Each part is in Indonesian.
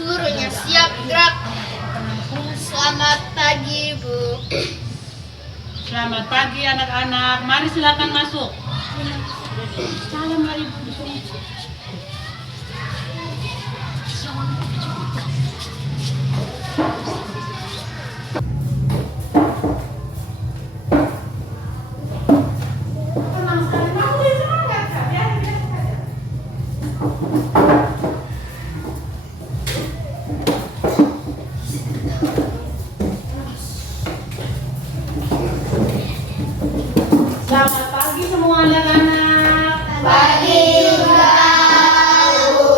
Suruhnya siap gerak. Selamat pagi, Bu. Selamat pagi anak-anak. Mari silakan masuk. Salam mari Bu. Selamat pagi semua anak-anak. Pagi juga, Bu.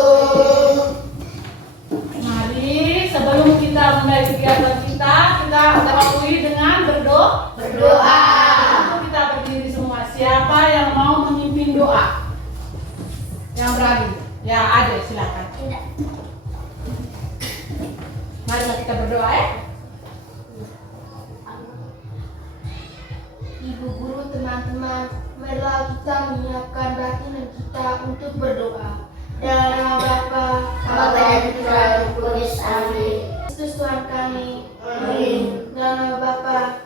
Mari sebelum kita mulai kegiatan kita dahului dengan berdoa. Untuk kita berdiri semua. Siapa yang mau memimpin doa? Yang berani? Ya, ada. Silakan. Marilah kita berdoa ya. Ibu guru, teman-teman, marilah kita menyiapkan batin kita untuk berdoa. Dalam nama Bapa, dan Putra dan Roh Kudus. Amin. Kristus Tuhan kami. Amin. Dalam nama Bapa,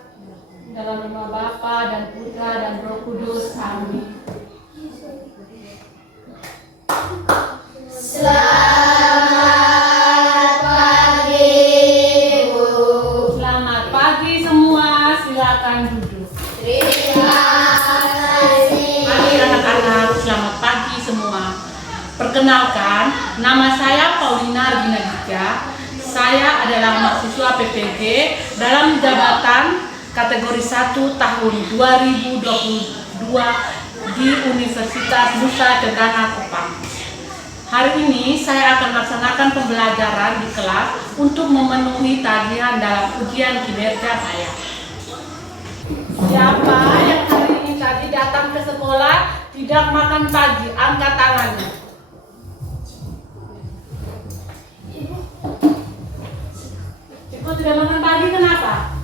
Dalam nama Bapa dan Putra dan Roh Kudus. Amin. Selamat pagi, Bu. Selamat pagi semua. Silakan duduk. Terima kasih. Mari anak-anak, selamat pagi semua. Perkenalkan, nama saya Paulina Ginadika. Saya adalah mahasiswa PPG dalam jabatan kategori 1 tahun 2022 di Universitas Nusa Cendana Kupang. Hari ini saya akan melaksanakan pembelajaran di kelas untuk memenuhi tagihan dalam ujian kinerja saya. Siapa yang hari ini tadi datang ke sekolah tidak makan pagi? Angkat tangannya. Ibu tidak makan pagi kenapa?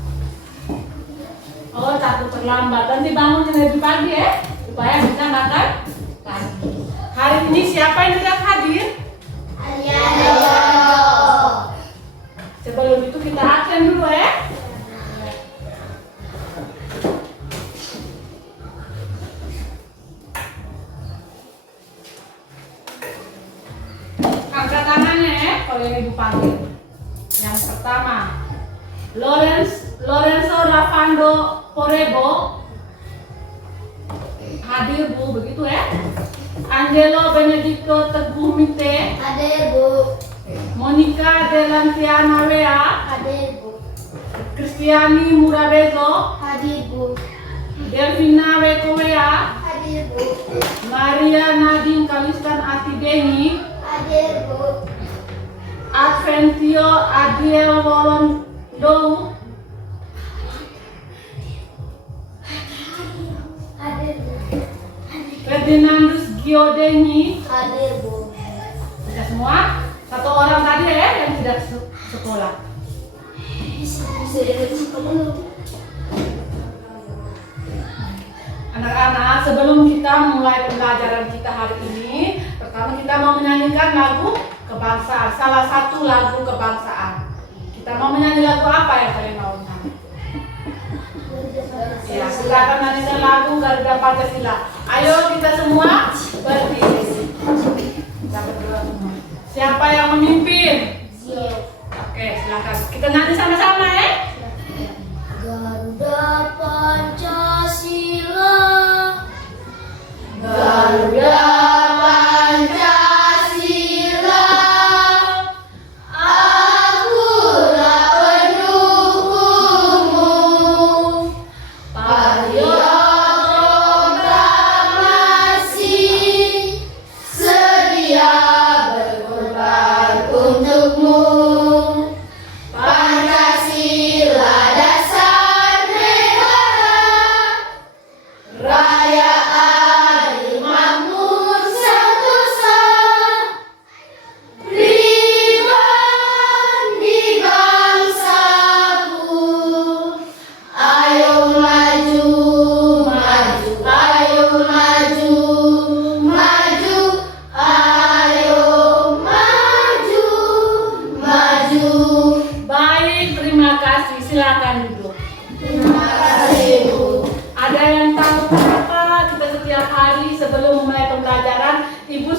Oh, takut terlambat. Nanti bangun lebih pagi ya, supaya bisa makan pagi. Hari ini siapa yang tidak hadir? Sebelum itu kita absen dulu ya. Angkat tangannya ya, kalau yang ibu panggil. Yang pertama, Lorenzo Ravando Porebo. Hadir Bu, begitu ya. Angelo Benedicto Teguh Mite. Hadir, Bu. Monica Delantiana Wea. Hadir, Bu. Kristiani Murabezo. Hadir, Bu. Delvina Weko Wea. Hadir, Bu. Maria Nadine Kalistan Atideni. Hadir, Bu. Adventio Adiel Wolondo. Hadir, Bu. Ferdinandus Giodeni. Hadir, Bu. Sudah semua? Satu orang tadi ya yang tidak sekolah. Anak-anak, sebelum kita mulai pembelajaran kita hari ini, pertama kita mau menyanyikan lagu kebangsaan, salah satu lagu kebangsaan. Kita mau menyanyi lagu apa ya kalian mau nyanyi? Ya, silakan nyanyikan lagu Garuda Pancasila. Ayo kita semua berdiri. Kita berdua semua. Siapa yang memimpin? Oke, silakan. Kita nyanyi sama-sama ya. Garuda Pancasila. Garuda Pancasila. Akulah pendukungmu. Patriot proklamasi. Sedia berkorban untukmu. Pancasila dasar negara, raya adil makmur.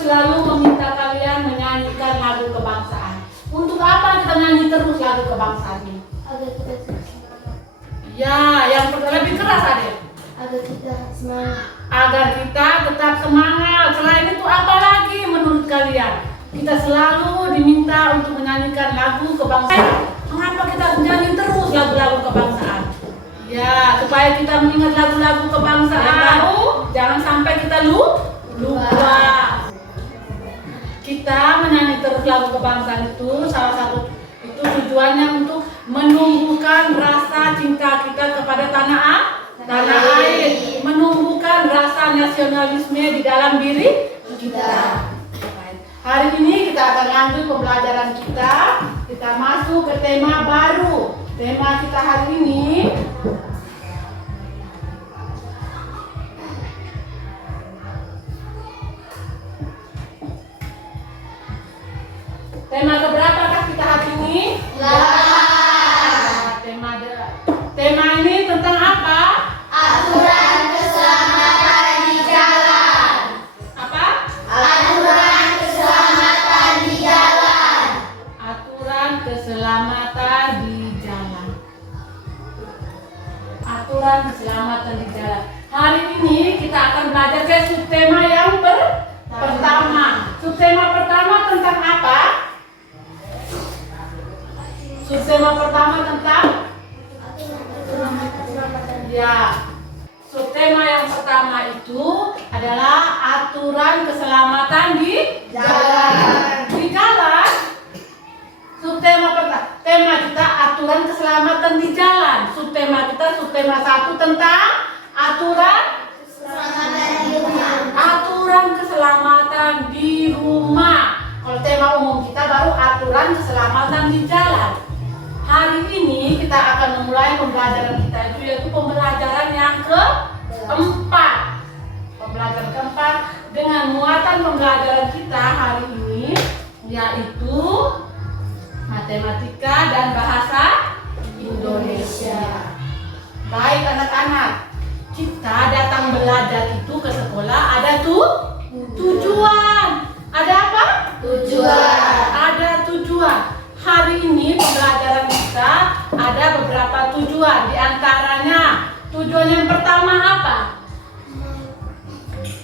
selalu meminta kalian menyanyikan lagu kebangsaan. Untuk apa kita nyanyi terus lagu kebangsaan ini? Agar kita Ya, yang lebih keras adek. agar kita semangat. Agar kita tetap semangat. Selain itu apa lagi menurut kalian? Kita selalu diminta untuk menyanyikan lagu kebangsaan. Mengapa kita nyanyi terus lagu-lagu kebangsaan? Ya, supaya kita mengingat lagu-lagu kebangsaan. Jangan sampai kita lupa. Kita menyanyi terus lagu kebangsaan itu salah satu itu tujuannya untuk menumbuhkan rasa cinta kita kepada tanah air, menumbuhkan rasa nasionalisme di dalam diri kita. Hari ini kita akan lanjut pembelajaran kita. Kita masuk ke tema baru. Tema kita hari ini tema keberapakah kita hari ini? Nah, tema ini tentang apa? Aturan keselamatan di jalan. Apa? Aturan keselamatan di jalan. Aturan keselamatan di jalan. Aturan keselamatan di jalan. Hari ini kita akan belajar ke subtema yang pertama. Subtema pertama tentang apa? Subtema pertama tentang subtema yang pertama itu adalah aturan keselamatan di Jalan. Di jalan. Subtema pertama, tema kita aturan keselamatan di jalan. Subtema kita subtema 1 tentang aturan aturan keselamatan di rumah. Kalau tema umum kita baru aturan keselamatan di jalan. Hari ini kita akan memulai pembelajaran kita itu yaitu pembelajaran yang keempat. Pembelajaran keempat dengan muatan pembelajaran kita hari ini yaitu matematika dan bahasa Indonesia. Baik anak-anak, kita datang belajar itu ke sekolah ada tujuan. Ada apa? Tujuan. Ada tujuan. Hari ini pembelajaran kita ada beberapa tujuan. Di antaranya tujuan yang pertama apa?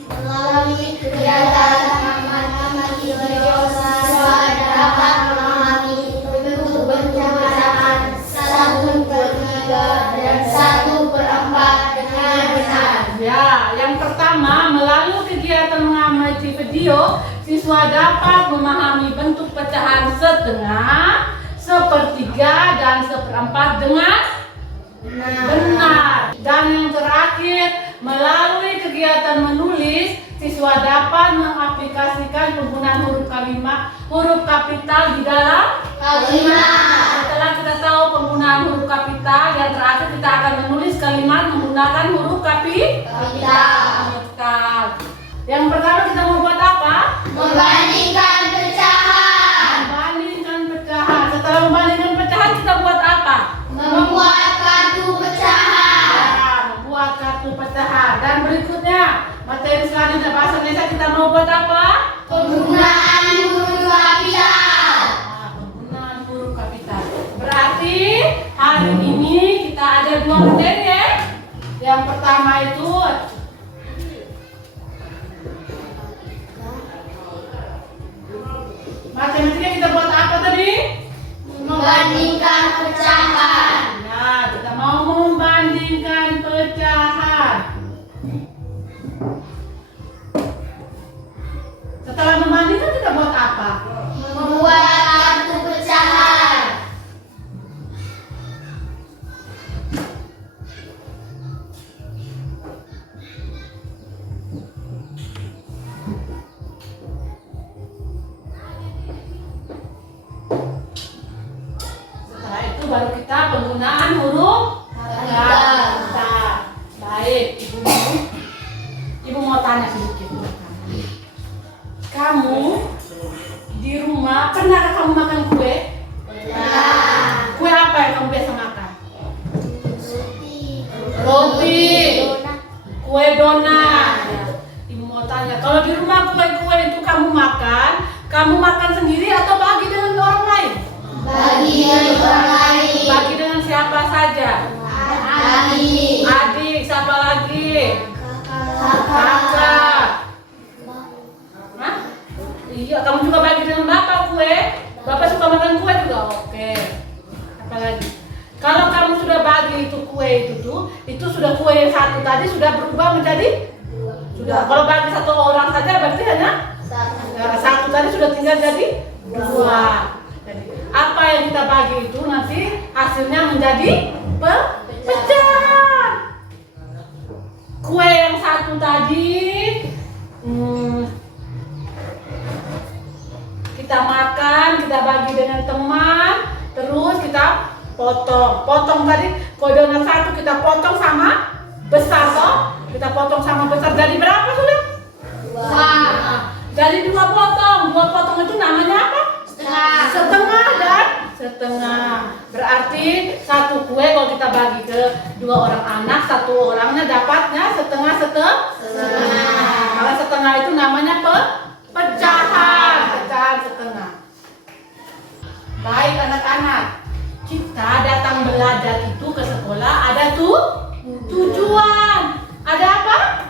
Melalui kegiatan mengamati video siswa dapat memahami bentuk pencernaan 1/3 dan 1/4 dengan benar. Ya, yang pertama melalui kegiatan mengamati video, siswa dapat memahami bentuk pecahan setengah, 1/3 dan 1/4 dengan benar. Dan yang terakhir, melalui kegiatan menulis, siswa dapat mengaplikasikan penggunaan huruf kapital di dalam Kalimat. Setelah kita tahu penggunaan huruf kapital, yang terakhir kita akan menulis kalimat menggunakan huruf kapital. Yang pertama kita mau buat apa? Membandingkan pecahan. Membandingkan pecahan. Setelah membandingkan pecahan kita buat apa? Membuat kartu pecahan. Ya, membuat kartu pecahan. Dan berikutnya materi selanjutnya bahasa Indonesia kita mau buat apa? Penggunaan huruf kapital. Nah, penggunaan huruf kapital. Berarti hari ini kita ada 2 materi ya. Yang pertama itu matematika kita buat apa tadi? Membandingkan pecahan. Ya, kita mau membandingkan pecahan. Setelah membandingkan kita buat apa? Membuat kartu pecahan. Setelah itu baru kita penggunaan huruf kapital. Baik, Ibu mau tanya sedikit. Kamu di rumah pernahkah kamu makan kue? Nah, Kue apa yang kamu biasa makan? Roti. Roti. Donat. Kue donat. Ibu mau tanya, kalau Kalau di rumah kue-kue itu kamu makan sendiri atau bagi dengan orang lain? Bagi orang lain. Bagi dengan siapa saja? Adik. Adik, siapa lagi? Kakak. Hah? Iya, kamu juga bagi dengan bapak kue. Bapak suka makan kue juga? Oke. Apa lagi? Kalau kamu sudah bagi itu kue itu sudah kue yang satu tadi sudah berubah menjadi sudah. Kalau bagi satu orang saja berarti hanya satu tadi sudah tinggal jadi dua. Jadi, apa yang kita bagi itu nanti hasilnya menjadi pecah. Kue yang satu tadi kita makan, kita bagi dengan teman, terus kita potong tadi kue donat satu kita potong sama besar toh, kita potong sama besar jadi berapa sudah? Jadi dua potong itu namanya apa? Setengah dan setengah. Berarti satu kue kalau kita bagi ke dua orang anak, satu orangnya dapatnya setengah. Kalau setengah itu namanya pecahan setengah. Baik anak-anak, kita datang belajar itu ke sekolah ada tujuan. Ada apa?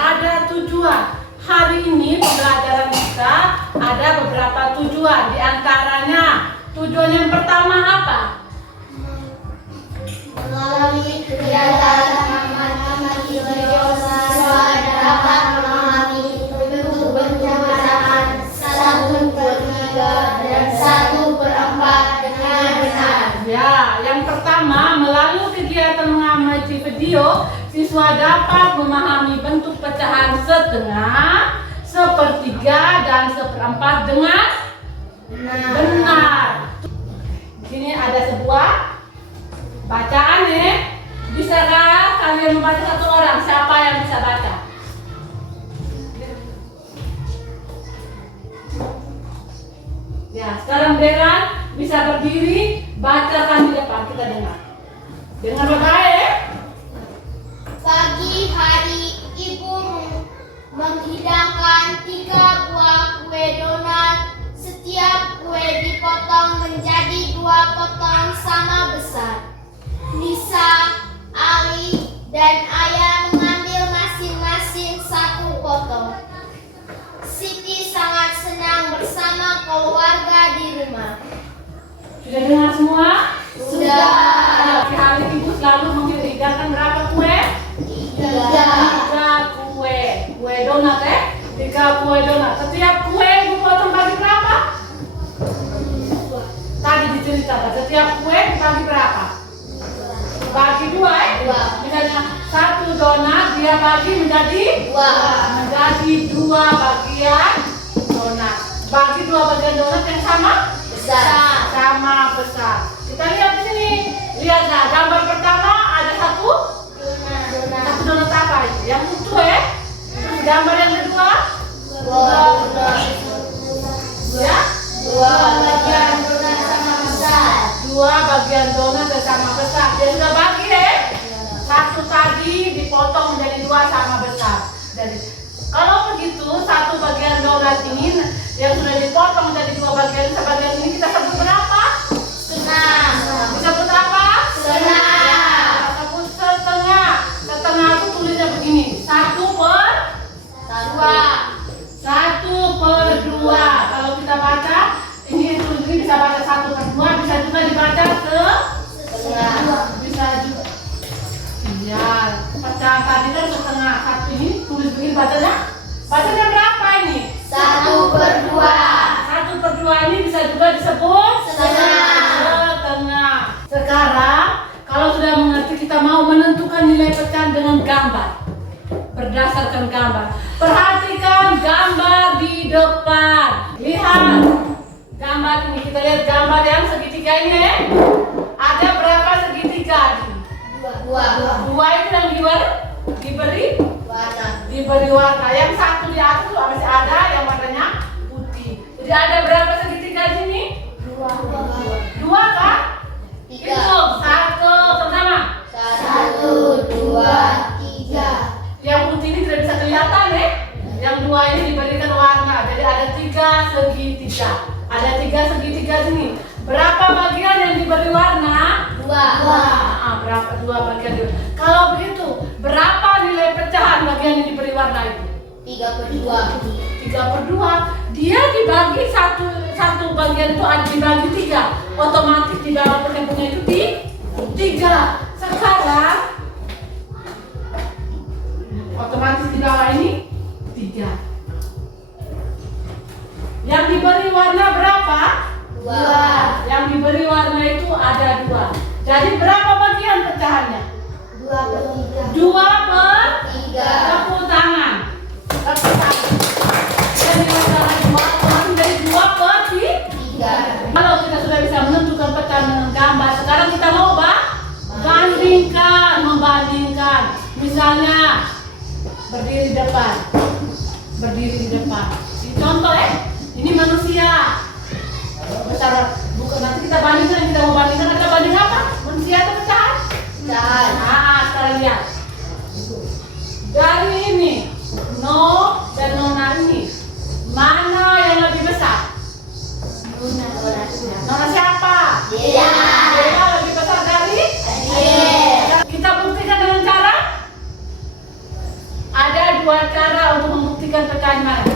Ada tujuan. Hari ini pembelajaran kita ada beberapa tujuan. Di antaranya tujuan yang pertama apa? Melalui kegiatan aman-aman siswa dapat memahami bentuk pecahan 1/3 dan 1/4 dengan benar. Ya, yang pertama melalui kegiatan mengamati video, siswa dapat memahami bentuk pecahan setengah, 1/3 dan 1/4 dengan benar. Di sini ada sebuah bacaan nih. Bisakah kalian membaca satu orang? Siapa yang bisa baca? Ya, sekarang Beran bisa berdiri, bacakan di depan kita dengar. Dengar baik-baik. Pagi hari ibu menghidangkan 3 buah kue donat. Setiap kue dipotong menjadi 2 potong sama besar. Lisa, Ali, dan Ayah mengambil masing-masing 1 potong. Siti sangat senang bersama keluarga di rumah. Sudah dengar semua? Sudah. Pagi hari ibu selalu menghidangkan berapa kue? 3 kue. Kue donat 3 kue donat. Setiap kue dipotong bagi berapa? Tadi diceritakan, setiap kue dibagi berapa? Bagi 2 Misalnya 1 donat dia bagi menjadi 2 bagian donat. Bagi 2 bagian donat yang sama? Sama besar. Kita lihat di sini. Lihatlah gambar pertama ada 1 donat apa itu? Yang utuh Terus gambar yang kedua? 2 bagian donat sama besar. 2 bagian donat sama besar. Dia sudah bagi 1 tadi dipotong menjadi 2 sama besar. Jadi kalau begitu 1 bagian donat ini yang sudah dipotong menjadi 2 bagian, sebagian ini kita sebut berapa? Setengah. Disebut apa? Setengah. Sebut setengah. Setengah itu tulisnya begini. 1/2. Kalau kita baca ini tulis ini bisa baca 1/2, bisa juga dibaca Setengah. bisa juga. Iya, pecahan tadi kan setengah. Satu ini tulis begini bacanya berapa ini? 1/2. 1/2 ini bisa juga disebut setengah. Sekarang kalau sudah mengerti kita mau menentukan nilai pecahan dengan gambar. Berdasarkan gambar. Perhatikan gambar di depan. Lihat gambar ini. Kita lihat gambar yang segitiga ini. Ada berapa segitiga? 2 itu yang diberi warna. Yang satu di atas itu masih ada yang warnanya putih. Jadi ada berapa segitiga di sini? 2 kan? 3. Hitung 1 sama. 1, 2, 3. Yang putih ini tidak bisa kelihatan kedua ini diberikan warna. Jadi ada 3 segitiga. Ada 3 segitiga sini. Berapa bagian yang diberi warna? 2. Berapa? 2 bagian. Kalau begitu, berapa nilai pecahan bagian yang diberi warna itu? 3/2. 3/2. Dia dibagi satu bagian itu ada dibagi 3. Otomatis di dalam perhitungan itu 3. Sekarang otomatis di bawah ini 3. Yang diberi warna berapa? 2. Yang diberi warna itu ada 2. Jadi berapa bagian pecahannya? 2/3. 2/3. Tepuk tangan. Tepuk tangan. Jadi warna 2 otomatis dari 2/3. Kalau kita sudah bisa menentukan pecahan dengan gambar, sekarang kita mau membandingkan. Misalnya berdiri di depan. Ini contoh ini manusia. Besar bukan nanti kita bandingkan, kita mau bandingkan kita banding apa? Manusia atau pecahan? Sekarang lihat. Dari ini, No dan Nona ini, mana yang lebih besar? Nona siapa? Dia. Dia lebih besar dari? Kita buktikan dengan cara? Ada 2 cara untuk membuktikan pecahan mana.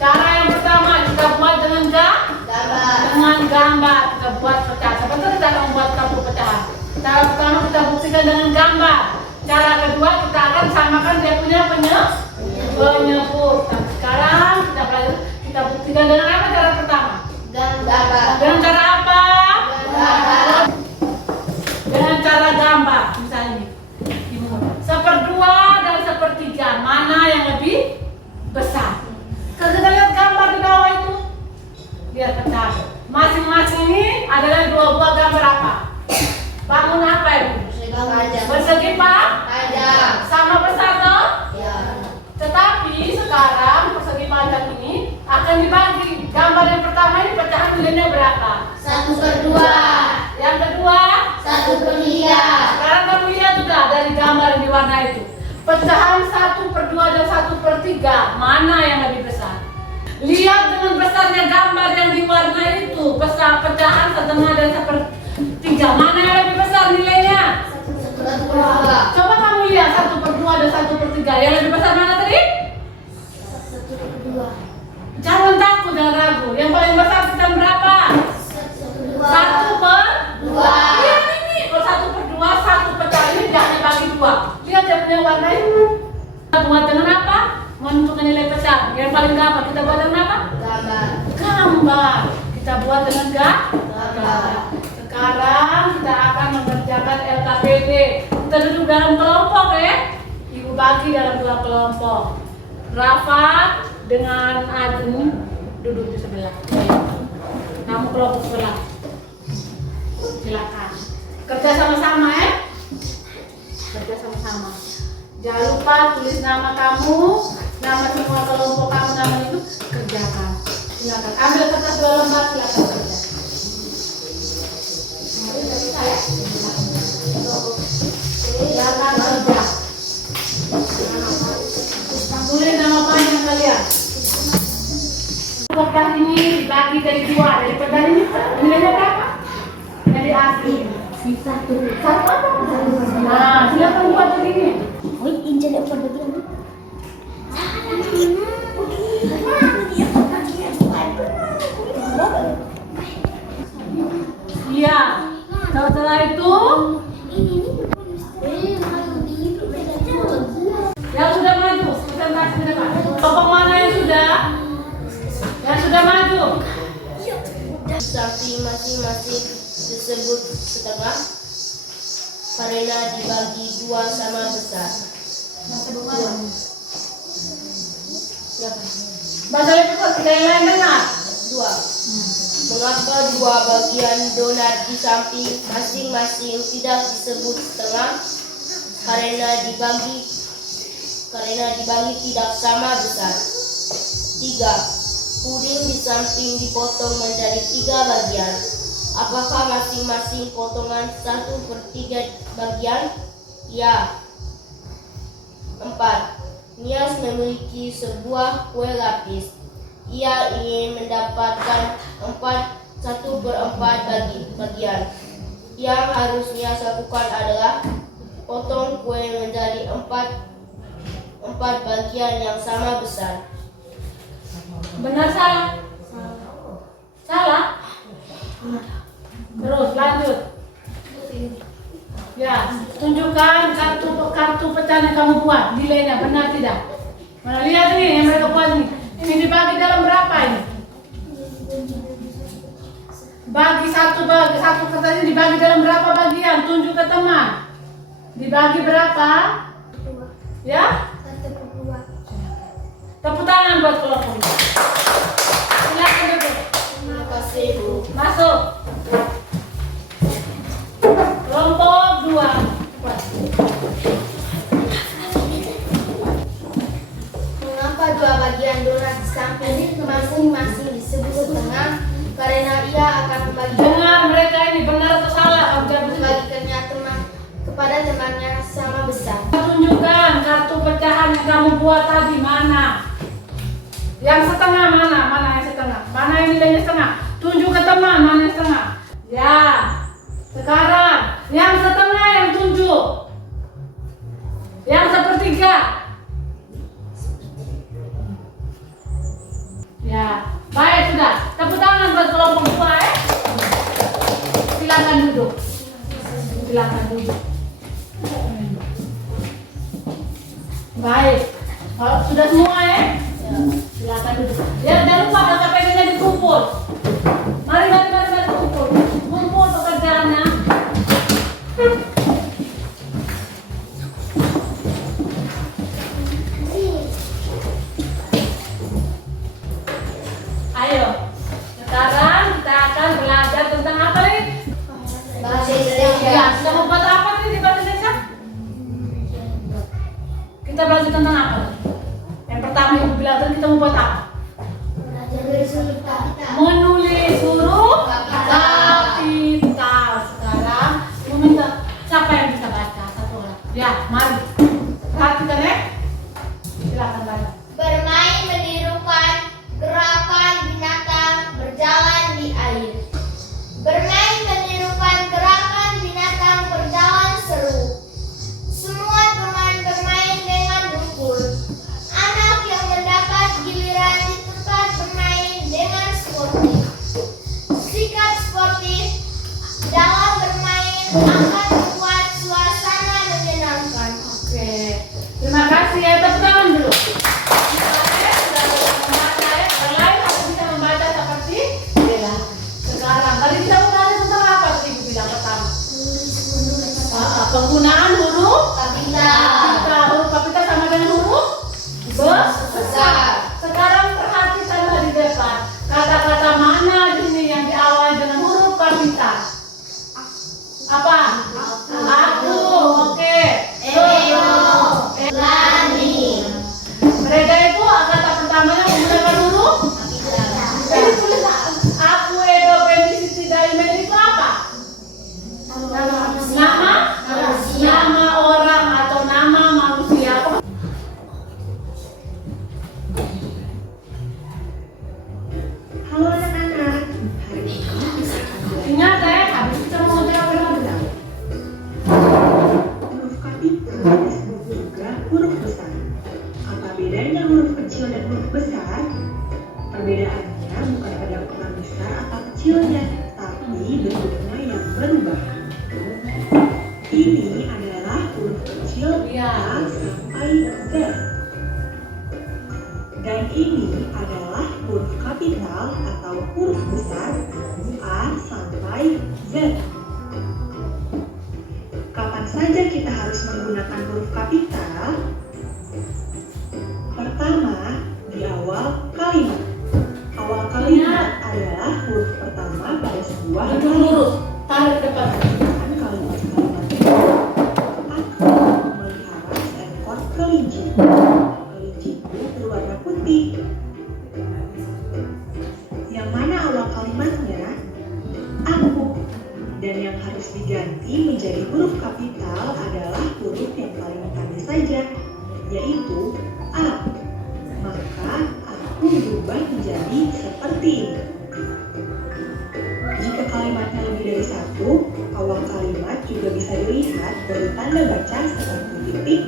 Cara yang pertama kita buat dengan gambar. Kita buat pecahan. Sebentar kita akan membuat kartu pecahan. Cara pertama kita buktikan dengan gambar. Cara kedua kita akan samakan dia punya penyebut. Tapi sekarang kita buktikan dengan apa cara pertama? Dengan cara apa? Dengan cara gambar. Misalnya ini. 1/2 dan 1/3. Mana yang lebih besar? Kalau kita lihat gambar di bawah itu, lihat pecahan. Masing-masing ini adalah 2 buah gambar apa? Bangun apa itu? Persegi panjang. Sama besar toh? Tetapi sekarang persegi panjang ini akan dibagi. Gambar yang pertama ini pecahan nilainya berapa? 1/2. Yang kedua? 1/3. Sekarang kamu lihat sudah dari gambar yang di warna itu. Pecahan 1/2 dan 1/3. Mana yang lebih besar? Lihat dengan besarnya gambar yang di warna itu. Pecahan 1/2 dan 1/3. Mana yang lebih besar nilainya? 1/2. Coba kamu lihat 1/2 dan 1/3. Yang lebih besar mana tadi? 1/2. Jangan takut dan ragu. Yang paling besar pecahan berapa? 1/2. Lihat ini. Kalau 1/2 1 pecahan ini dia hanya bagi 2. Lihat dia punya warna itu. Kita buat dengan apa? Menentukan nilai pecahan. Yang paling gampang kita buat dengan apa? Gambar. Kita buat dengan gambar. Sekarang kita akan mengerjakan LKPD. Kita duduk dalam kelompok Ibu bagi dalam 2 kelompok. Rafa dengan Adni duduk di sebelah. Kamu kelompok sebelah. Silakan. Kerja sama-sama Kerja sama-sama. Jangan lupa tulis nama kamu, nama semua kelompok kamu, nama itu kerjakan. Silakan. Ambil kertas 2 lembar, silakan kerja. Silakan kerja. Tulis nama panjang kalian. Kertas ini dibagi dari 2. Dari kertas ini nilainya berapa? Dari asli. Satu. Nah, silakan buat begini. Injil yang berbeda. Iya. Setelah itu yang sudah maju, presentasi ke depan. Kelompok mana yang sudah? Yang sudah maju. Samping masing-masing disebut setengah karena dibagi 2 sama besar. Baca itu kita yang lain dengar. 2. Mengapa 2 bagian donat di samping masing-masing tidak disebut setengah? Karena dibagi tidak sama besar. 3. Puding di samping dipotong menjadi 3 bagian. Apakah masing-masing potongan 1/3 bagian? Ya. 4. Nias memiliki sebuah kue lapis. Ia ingin mendapatkan 1/4 bagian. Yang harus Nias lakukan adalah potong kue menjadi 4 bagian yang sama besar. Benar salah? Salah? Terus lanjut. Ya, tunjukkan kartu pecahan yang kamu buat, nilainya benar tidak? Mana lihat nih yang mereka buat nih. Ini dibagi dalam berapa ini? Bagi satu kertas ini dibagi dalam berapa bagian? Tunjuk ke teman. Dibagi berapa? Ya? 1/2. Tepuk tangan buat kelompok ini. Silakan duduk. Terima kasih, Bu. Masuk. Kelompok 2. Mengapa dua bagian donat di samping masing-masing disebut setengah? Karena ia akan Dengar mereka ini benar atau salah? membagikannya kepada temannya sama besar. Tunjukkan kartu pecahan yang kamu buat tadi mana? Yang setengah mana? Mana yang setengah? Mana yang nilainya setengah? Tunjuk ke teman mana yang setengah. Ya. Sekarang yang setengah yang tunjuk. Yang sepertiga. Ya. Baik sudah. Tepuk tangan buat kelompok 2 ya. Silakan duduk. Silakan duduk. Baik. Kalau sudah semua ya? Silakan duduk. Ya, jangan lupa KPD-nya dikumpul. Mari kumpul. Kumpul pekerjaannya. Ayo. Sekarang kita akan belajar tentang apa nih? Bahasa Indonesia. Ya, sudah membuat apa nih di bahasa Indonesia? Kita belajar tentang apa? Yang pertama Ibu bilang tadi kita membuat apa? Menulis huruf kapital. Sekarang meminta siapa yang bisa baca satu orang? Ya, mari. Perhatikan ya. Silakan baca. Bermain menirukan gerakan binatang berjalan di air. Bermain menirukan gerakan binatang berjalan seru. Semua teman bermain dengan rukun. Anak yang mendapat giliran di tempat bermain dengan sportif. Sikap sportif dalam bermain akan membuat suasana menyenangkan. Oke. Terima kasih ya. Tepuk tangan dulu. Penggunaan huruf kapital. Huruf kapital sama dengan huruf besar. Sekarang perhatikanlah di depan. Kata-kata mana di sini yang diawali dengan huruf kapital? Apa? Aku. Oke. Lani. Mereka itu kata pertamanya menggunakan huruf ini tulisan. Aku Edo Bendi Siti Daimen itu apa? Nama orang atau nama manusia. Halo anak-anak, hari ini Ingat ya, habis kita mau jawab apa? huruf kapital disebut juga huruf besar. Apa bedanya huruf kecil dan huruf besar? Perbedaannya bukan pada ukuran besar atau kecilnya, tapi bentuknya yang berubah. Ini adalah huruf kecil A sampai Z. Dan ini adalah huruf kapital atau huruf besar A sampai Z. Kapan saja kita harus menggunakan huruf kapital? Pertama, di awal kalimat. Awal kalimat adalah huruf pertama pada sebuah Duduk lurus, tarik ke depan. kalimat. Aku memelihara seekor kelinci. Kelinciku berwarna putih. Yang mana awal kalimatnya? Aku. Dan yang harus diganti menjadi huruf kapital adalah huruf yang paling tadi saja, yaitu A, maka aku berubah menjadi seperti ini. Jika kalimatnya lebih dari satu, awal kalimat juga bisa dilihat dari tanda baca seperti titik,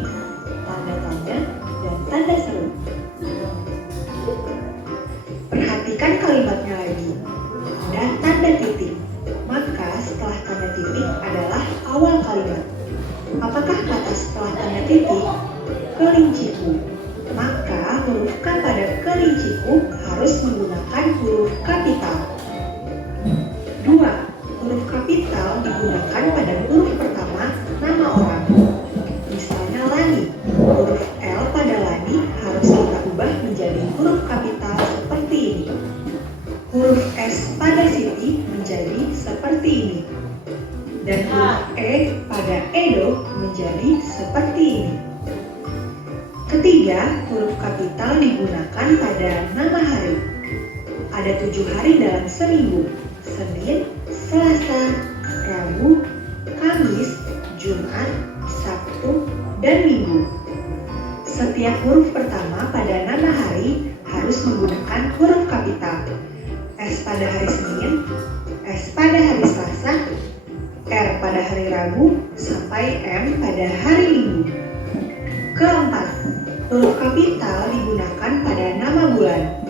tanda tanya, dan tanda seru. Perhatikan kalimatnya lagi. Ada tanda titik, maka setelah tanda titik adalah awal kalimat. Apakah kata setelah tanda titik? Kelinciku. Maka huruf K pada kelinciku harus menggunakan huruf kapital. 2. Huruf kapital digunakan pada huruf pertama nama orang. Misalnya Lani. Huruf L pada Lani harus kita ubah menjadi huruf kapital seperti ini. Huruf S pada Siti menjadi seperti ini. Dan huruf E pada Edo menjadi seperti ini. Ketiga, huruf kapital digunakan pada nama hari. Ada 7 hari dalam seminggu: Senin, Selasa, Rabu, Kamis, Jumat, Sabtu, dan Minggu. Setiap huruf pertama pada nama hari harus menggunakan huruf kapital. S pada hari Senin, S pada hari Selasa, R pada hari Rabu, sampai M pada hari Minggu. Keempat, huruf kapital digunakan pada nama bulan.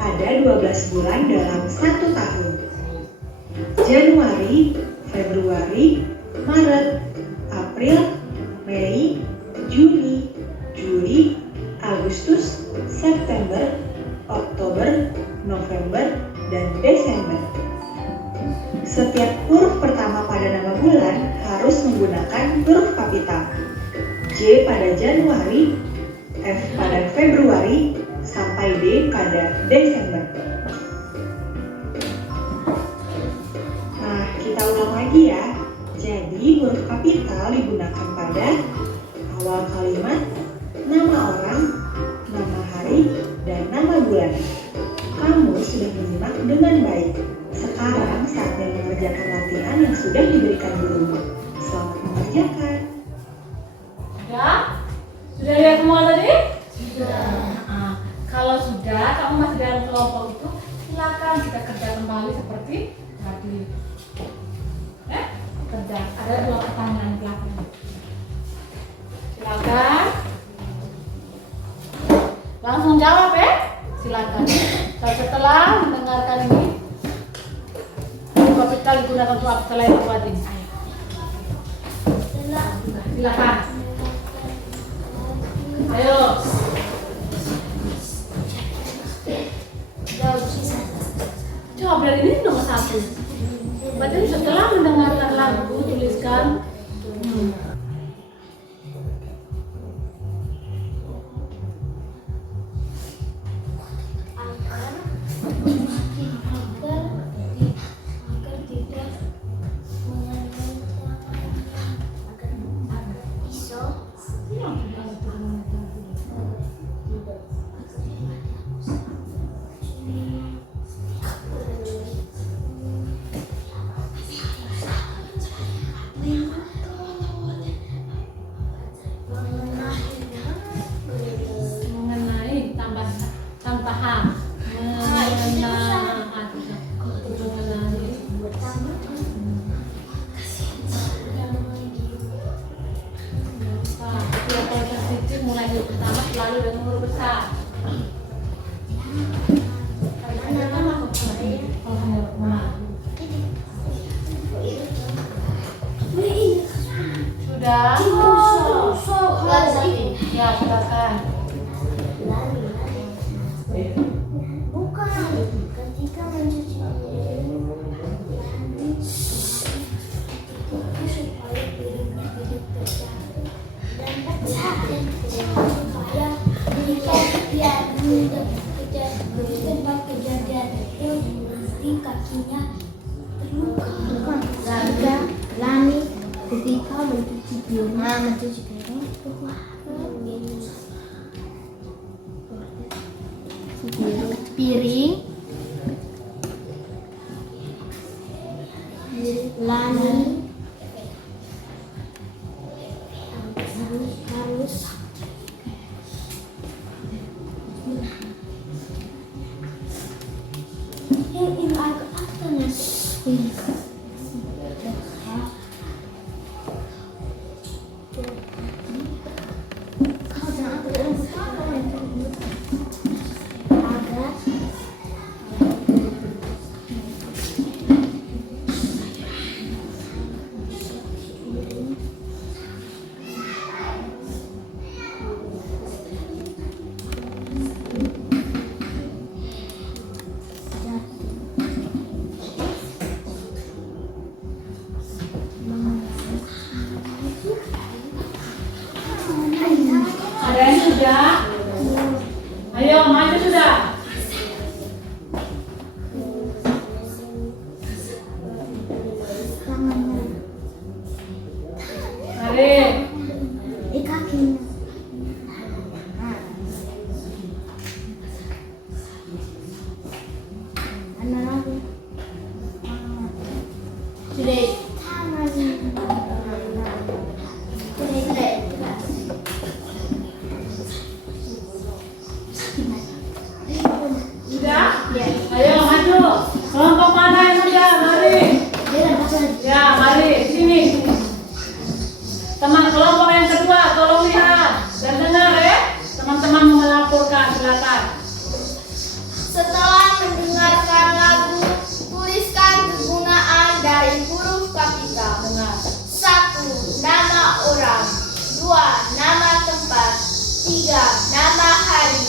Ada 12 bulan dalam 1 tahun. Januari, Februari, Maret, April, Mei, Juni, Juli, Agustus, September, Oktober, November, dan Desember. Setiap huruf pertama pada nama bulan harus menggunakan huruf kapital. J pada Januari, F pada Februari, sampai D pada Desember. Nah, kita ulang lagi ya. Jadi, huruf kapital digunakan pada awal kalimat, nama orang, nama hari, dan nama bulan. Kamu sudah menyimak dengan baik. Sekarang saatnya mengerjakan latihan yang sudah diberikan guru. Selamat mengerjakan. Sudah lihat semua tadi? Sudah. Nah, kalau sudah, kamu masih dalam kelompok itu, silakan kita kerja kembali seperti tadi. Kerja. Ada 2 pertanyaan di belakang. Silakan. Langsung jawab ya. Silakan. Setelah mendengarkan ini, kapital digunakan untuk apa selain buat ini? Silakan. Ayo. Jawab dari ini nomor 1. Berarti setelah mendengarkan lagu tuliskan mengenai tambahan mulai dari pertama selalu dengan huruf besar. Sudah? Ya, silakan. Bukan. Ketika mencuci supaya piring-piring terjatuh dan pecah supaya biar tempat kejadian itu nanti kakinya terluka. Ketika Lani ketika mencuci piring Lani harus Ada yang sudah? Ayo maju sudah. Mari. Sudah? Ayo maju. Kelompok mana yang sudah? Mari. Ya, mari sini. Teman kelompok yang kedua, tolong lihat dan dengar ya. Teman-teman mau melaporkan, silakan. Setelah mendengarkan lagu, tuliskan kegunaan dari huruf kapital. Dengar. 1. Nama orang. 2. Nama tempat. 3. Nama hari.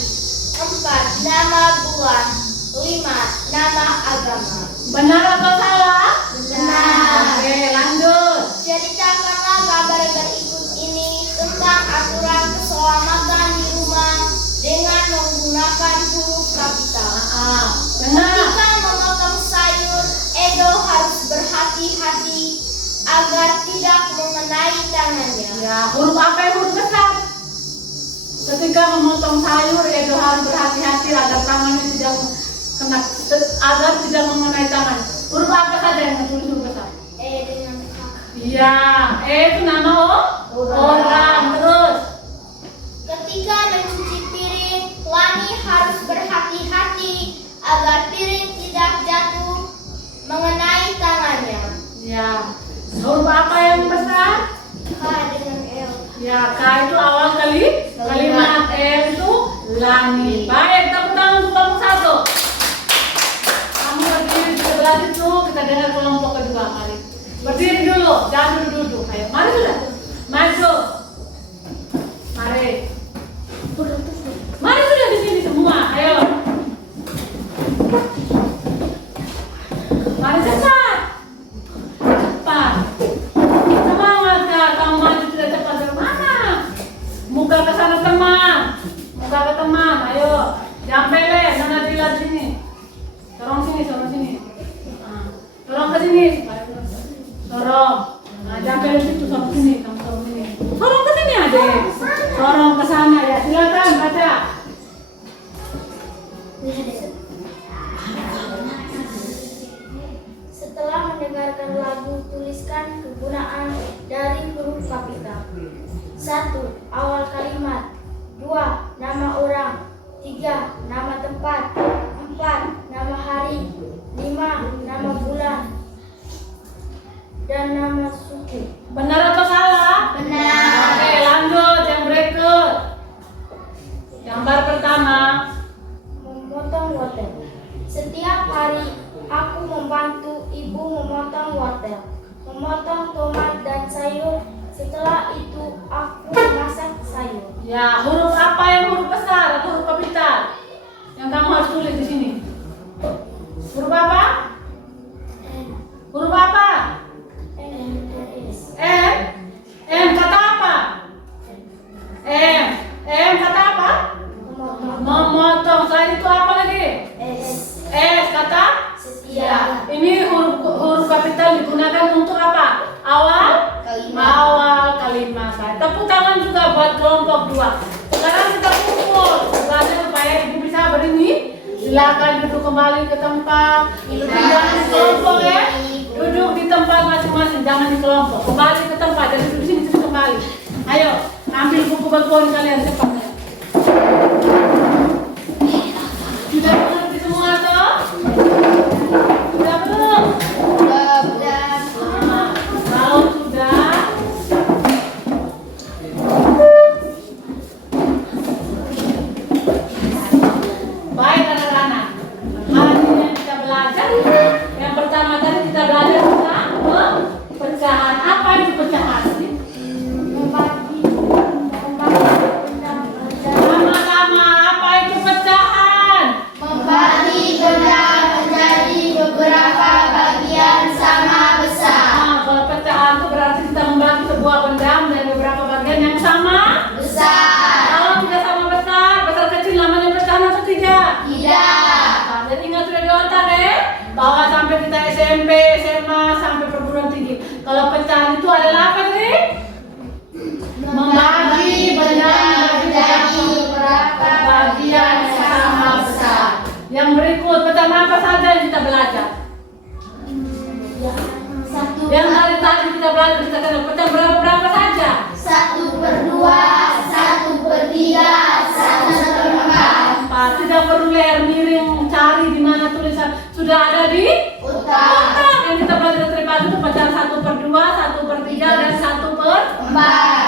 4. Nama bulan. 5. Nama agama. Benar atau salah? Benar. Oke, lanjut. Ceritakanlah kabar berikut ini tentang aturan keselamatan di rumah dengan menggunakan huruf kapital. Benar. Ketika memotong sayur, Edo harus berhati-hati agar tidak mengenai tangannya. Ya, huruf apa yang huruf besar? Ketika memotong sayur, Edo harus berhati-hati agar tangannya tidak kena, agar tidak mengenai tangan. Huruf apa saja yang tertulis huruf besar? Dengan K. Iya, itu nama orang. Terus, Ketika mencuci piring, Lani harus berhati-hati agar piring tidak jatuh mengenai tangannya. ya, huruf apa yang besar? K dengan L. Ya, K itu awal kalimat, L itu Lani. Baik, tepuk tangan untuk kelompok 1. Kamu berdiri di sebelah situ, kita dengar kelompok kedua. Mari berdiri dulu, jangan duduk. Ayo, mari sudah, maju. Mari, mari sudah di sini semua. Ayo, mari cepat, cepat. Semangat ya, kamu maju sudah cepat dari mana? Muka ke sana teman, muka ke teman. Ayo, jangan pelet, mana dilihat sini. Dorong sini, dorong sini. Dorong ke sini. Dorong. Nah, jangan pelet situ, dorong sini, kamu dorong sini. Dorong ke sini adek. Dorong ke sana ya. Silakan baca. Setelah mendengarkan lagu, tuliskan kegunaan dari huruf kapital. 1. Awal kalimat. 2. Nama orang. 3. Nama tempat. 4. Nama hari. 5. Nama bulan. Dan nama suku. Benar atau salah? Benar. Oke, lanjut yang berikut. Gambar pertama. Memotong wortel. Setiap hari aku membantu ibu memotong wortel, memotong tomat dan sayur. Setelah itu aku memasak sayur. Ya, huruf apa yang huruf besar atau huruf kapital? Yang kamu harus tulis di sini. Huruf apa? Huruf apa? N-R-S. M. M kata apa? M. M kata apa? Memotong. Memotong. Selain itu apa lagi? S. S kata? Setia. Ini huruf kapital digunakan untuk apa? Awal kalimat. Tepuk tangan juga buat kelompok 2. Sekarang kita kumpul supaya ibu bisa berdiri. Silakan duduk kembali ke tempat. Tidak di kelompok ya. Duduk di tempat masing-masing, jangan di kelompok. Kembali ke tempat, jadi duduk di sini kembali. Ayo, ambil buku bakuan kalian cepat. Sudah mengerti semua toh? bahwa sampai kita SMP, SMA, sampai perguruan tinggi. Kalau pecahan itu adalah apa sih? Membagi benda menjadi beberapa bagian yang sama besar. Yang berikut, pecahan apa saja yang kita belajar? Yang tadi kita belajar, kita kenal pecahan berapa saja? 1/2, 1/3, 1/4. Tidak perlu leher miring cari di mana tulisan, sudah ada di Otak. yang kita belajar dari pagi itu pecahan 1/2, 1/3 dan 1/4.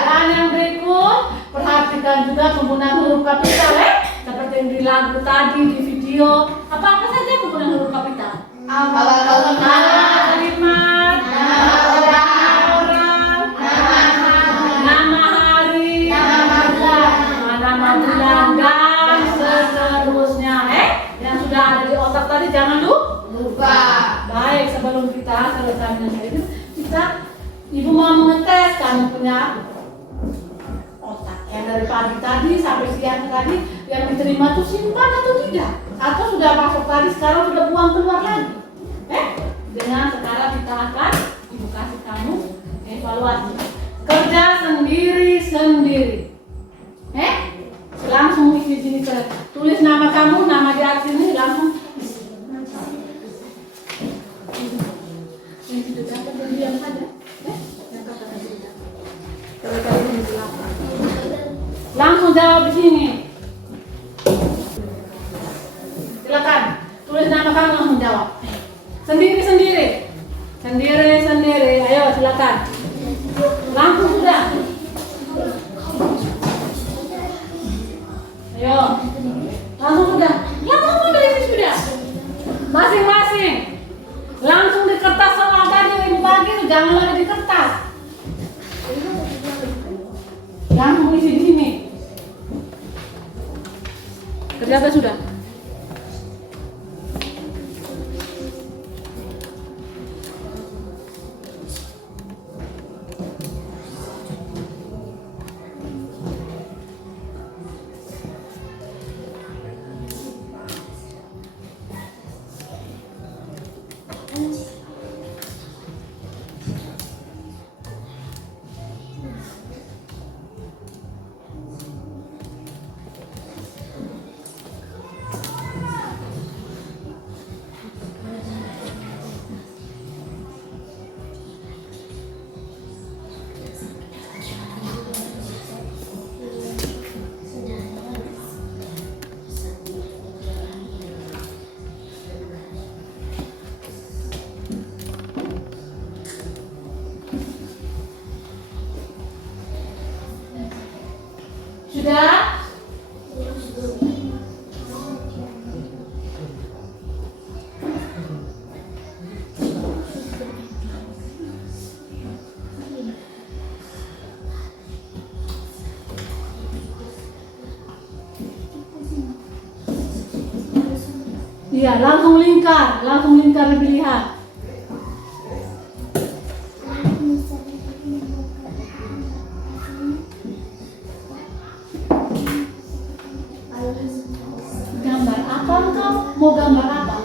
Dan yang berikut perhatikan juga penggunaan huruf kapital seperti yang di lagu tadi, di video. Apa saja penggunaan huruf kapital? Awal Nama kalimat, kalimat, nama orang, nama hari, nama bulan. nama bulan dan seterusnya. Yang sudah ada di otak tadi jangan Lupa. Baik, sebelum kita selesai dengan ini, ibu mau mengetes kamu punya otak yang dari pagi tadi sampai siang tadi yang diterima tuh simpan atau tidak, atau sudah masuk tadi sekarang sudah buang keluar lagi. Dengan sekarang kita akan ibu kasih kamu evaluasi kerja sendiri. Langsung di sini tulis nama kamu, nama di atas ini langsung. Yang tidak dapat berdiam saja. Yang kata tidak. Kali-kali ini berapa? Langsung jawab di sini. Silakan tulis nama kamu, langsung jawab. Sendiri. Ayo silakan. Langsung sudah. Ayo. Langsung sudah. Langsung dari sudah. Masing-masing. Langsung di kertas soal tadi yang ibu bagi itu, jangan lagi di kertas. Langsung isi di sini. Ternyata sudah. Sudah? Iya, langsung lingkar lebih lihat. Gambar apa engkau? Mau gambar apa?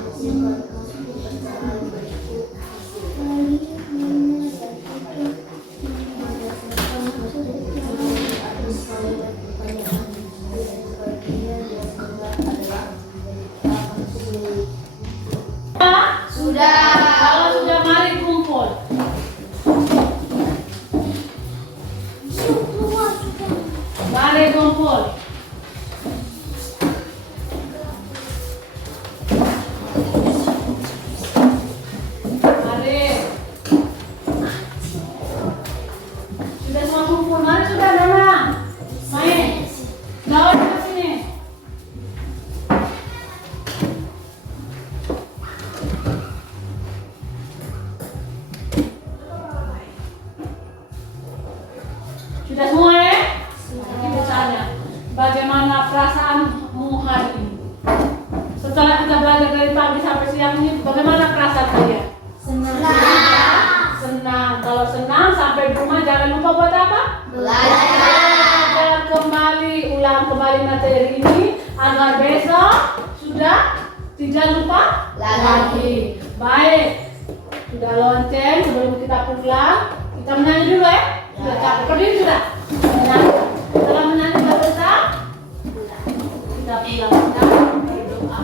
Sudah. Kalau sudah mari kumpul. Mari kumpul. Mari. Sudah semua kumpul. Mari sudah Dana. Main. Bawa ke sini. Sudah semua ya? Kita tanya, bagaimana perasaanmu hari ini? Setelah kita belajar dari pagi sampai siang ini, bagaimana perasaan kalian? Senang. Kalau senang sampai di rumah jangan lupa buat apa? Belajar kembali, ulang kembali materi ini agar besok sudah tidak lupa lagi. Baik. Sudah lonceng, sebelum kita pulang, kita menyanyi dulu ya. Sudah capek, berdiri sudah. Menyanyi. Setelah menyanyi selesai, kita pulang, kita berdoa.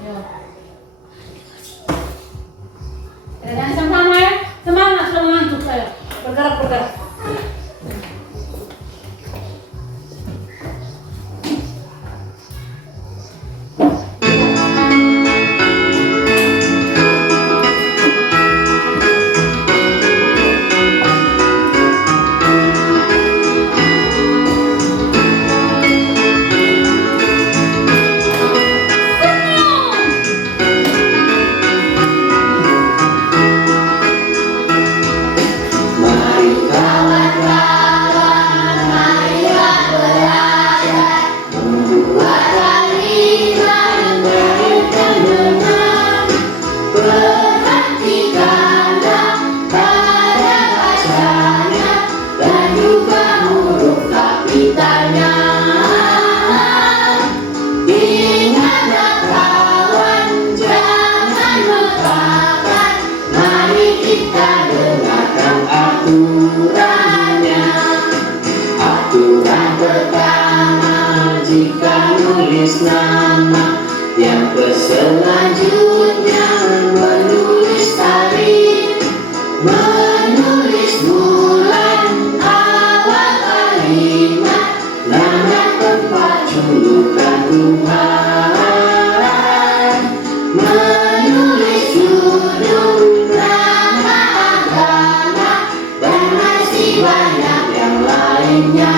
Ayo. Dan sama-sama ya. Semangat, sudah mengantuk saya. Bergerak. Aturan pertama, jika nulis nama, yang selanjutnya menulis tarikh, menulis bulan, awal kalimat, nama tempat julukan Tuhan, menulis judul, nama agama, dan masih banyak yang lainnya.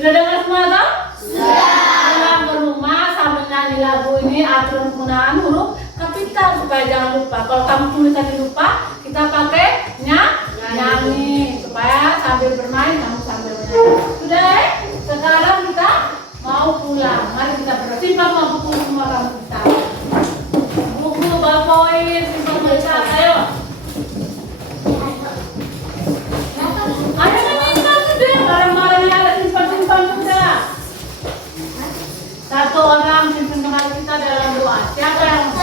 Sudah dengar semua toh? Sudah. Pulang ke rumah sambil nyanyi lagu ini, aturan penggunaan huruf kapital supaya jangan lupa. Kalau kamu tulisan lupa, kita pakai nyanyi supaya sambil bermain kamu sambil menyanyi. Sudah ya? Sekarang kita mau pulang. Mari kita berdoa. Simpan buku semua kamu kita. Buku ballpoint simpan baca. Ayo. Barang-barangnya ada simpan sudah. Satu orang pimpin kembali kita dalam doa. Siapa yang?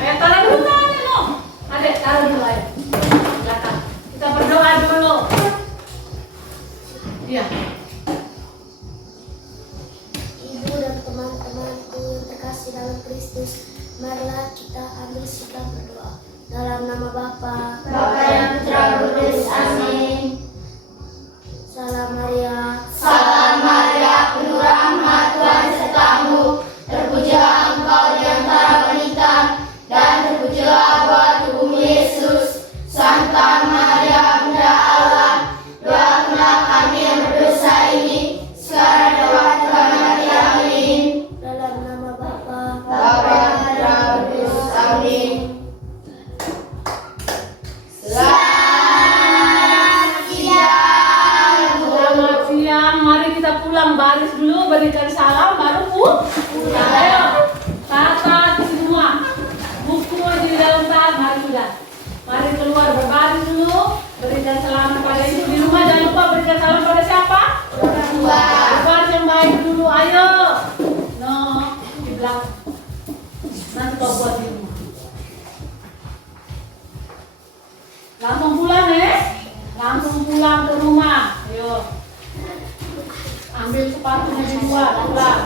Ayo taruh dulu tangannya no. Adek taruh dulu ayo. Belakang. Kita berdoa dulu. Iya. Ibu dan teman-temanku yang terkasih dalam Kristus, marilah kita ambil sikap berdoa. Dalam nama Bapa, Yang Putra, Roh Kudus. Amin. Salam Maria, Salam Maria, penuh rahmat, Tuhan sertamu. Terpujilah engkau di antara wanita, dan terpujilah buah tubuhmu Yesus. Santa Maria, Bunda Allah, doakanlah kami yang berdosa ini, sekarang dan waktu kami mati. Amin. dalam nama Bapa, Bapa, Putra, Roh Kudus. Amin. Selamat siang. Mari kita pulang baris dulu, berikan salam baru pulang. Ayo. Tata semua. Buku di dalam tas, mari sudah. Mari keluar berbaris dulu, berikan salam kepada ibu di rumah. Jangan lupa berikan salam pada siapa? Orang tua. Berbaris yang baik dulu. Ayo. No, di belakang. Nanti kau buat di rumah. Langsung pulang ya. Langsung pulang ke rumah. Ayo. Ambil sepatunya di luar, pulang.